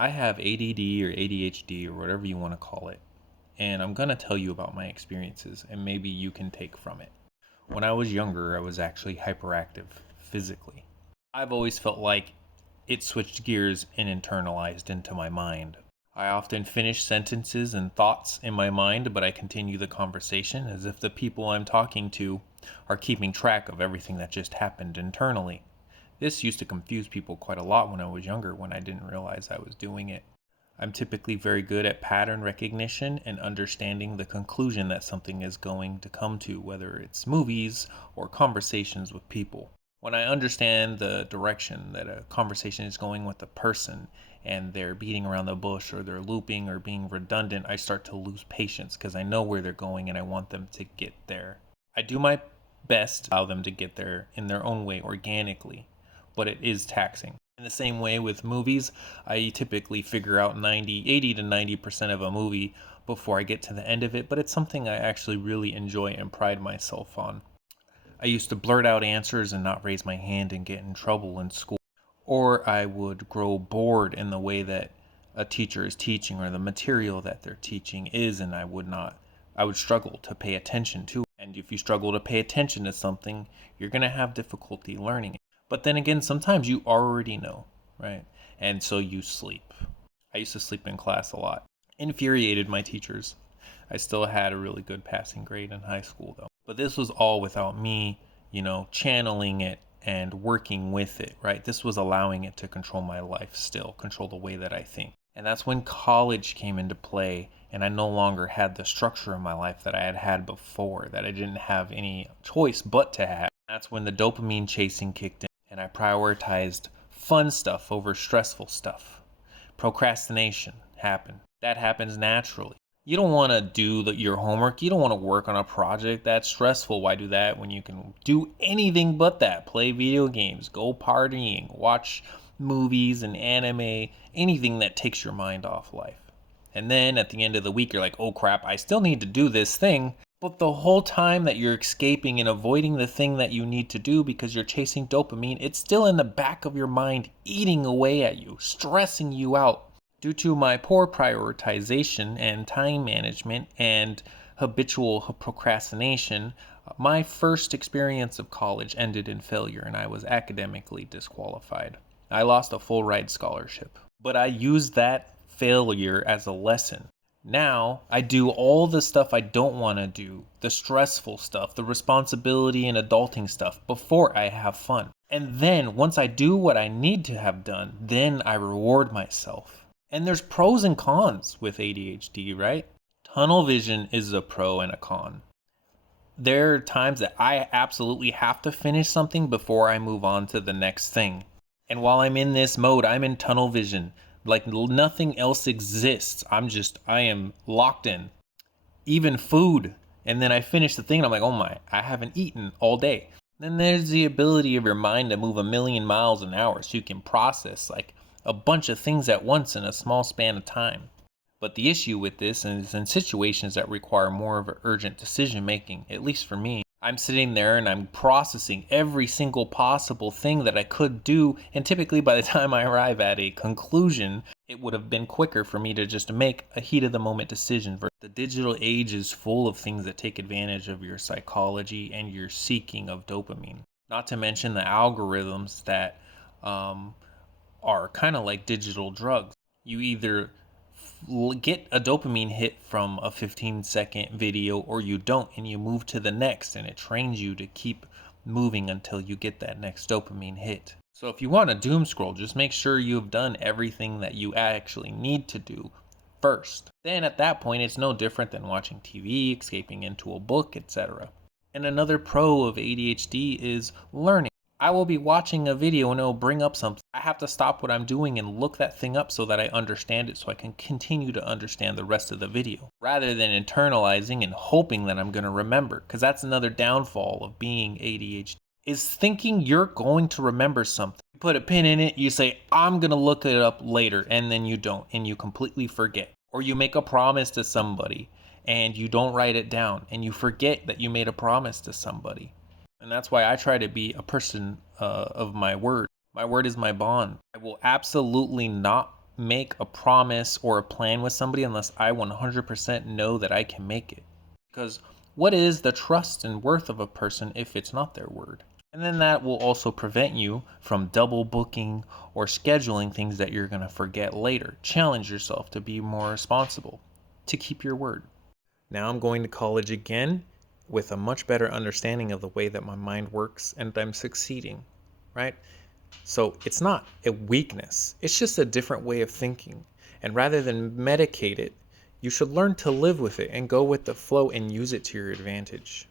I have ADD or ADHD or whatever you want to call it, and I'm going to tell you about my experiences and maybe you can take from it. When I was younger, I was actually hyperactive physically. I've always felt like it switched gears and internalized into my mind. I often finish sentences and thoughts in my mind, but I continue the conversation as if the people I'm talking to are keeping track of everything that just happened internally. This used to confuse people quite a lot when I was younger when I didn't realize I was doing it. I'm typically very good at pattern recognition and understanding the conclusion that something is going to come to, whether it's movies or conversations with people. When I understand the direction that a conversation is going with a person and they're beating around the bush or they're looping or being redundant, I start to lose patience because I know where they're going and I want them to get there. I do my best to allow them to get there in their own way organically, but it is taxing. In the same way with movies, I typically figure out 80 to 90% of a movie before I get to the end of it, but it's something I actually really enjoy and pride myself on. I used to blurt out answers and not raise my hand and get in trouble in school, or I would grow bored in the way that a teacher is teaching or the material that they're teaching is, and I would struggle to pay attention to it. And if you struggle to pay attention to something, you're going to have difficulty learning it. But then again, sometimes you already know, right? And so you sleep. I used to sleep in class a lot. Infuriated my teachers. I still had a really good passing grade in high school though. But this was all without me, channeling it and working with it, right? This was allowing it to control my life still, control the way that I think. And that's when college came into play and I no longer had the structure of my life that I had had before, that I didn't have any choice but to have. That's when the dopamine chasing kicked in and I prioritized fun stuff over stressful stuff. Procrastination happened. That happens naturally. You don't want to do your homework. You don't want to work on a project that's stressful. Why do that when you can do anything but that? Play video games, go partying, watch movies and anime, anything that takes your mind off life. And then at the end of the week, you're like, oh crap, I still need to do this thing. But the whole time that you're escaping and avoiding the thing that you need to do because you're chasing dopamine, it's still in the back of your mind, eating away at you, stressing you out. Due to my poor prioritization and time management and habitual procrastination, my first experience of college ended in failure and I was academically disqualified. I lost a full ride scholarship, but I used that failure as a lesson. Now I do all the stuff I don't want to do, the stressful stuff, the responsibility and adulting stuff before I have fun. And then once I do what I need to have done, then I reward myself. And there's pros and cons with ADHD, right? Tunnel vision is a pro and a con. There are times that I absolutely have to finish something before I move on to the next thing. And while I'm in this mode, I'm in tunnel vision. Like nothing else exists. I am locked in. Even food. And then I finish the thing and I'm like, oh my, I haven't eaten all day. Then there's the ability of your mind to move 1,000,000 miles an hour so you can process like a bunch of things at once in a small span of time. But the issue with this is in situations that require more of an urgent decision making, at least for me. I'm sitting there and I'm processing every single possible thing that I could do, and typically by the time I arrive at a conclusion, it would have been quicker for me to just make a heat of the moment decision. The digital age is full of things that take advantage of your psychology and your seeking of dopamine. Not to mention the algorithms that are kind of like digital drugs. You either get a dopamine hit from a 15-second video or you don't, and you move to the next, and it trains you to keep moving until you get that next dopamine hit. So if you want to doom scroll, just make sure you've done everything that you actually need to do first. Then at that point, it's no different than watching TV, escaping into a book, etc. And another pro of ADHD is learning. I will be watching a video and it'll bring up something. I have to stop what I'm doing and look that thing up so that I understand it so I can continue to understand the rest of the video rather than internalizing and hoping that I'm going to remember, because that's another downfall of being ADHD is thinking you're going to remember something. You put a pin in it, you say, I'm going to look it up later, and then you don't, and you completely forget. Or you make a promise to somebody and you don't write it down and you forget that you made a promise to somebody. And that's why I try to be a person of my word. My word is my bond. I will absolutely not make a promise or a plan with somebody unless I 100% know that I can make it. Because what is the trust and worth of a person if it's not their word? And then that will also prevent you from double booking or scheduling things that you're going to forget later. Challenge yourself to be more responsible, to keep your word. Now I'm going to college again with a much better understanding of the way that my mind works, and I'm succeeding, right? So it's not a weakness, it's just a different way of thinking. And rather than medicate it, you should learn to live with it and go with the flow and use it to your advantage.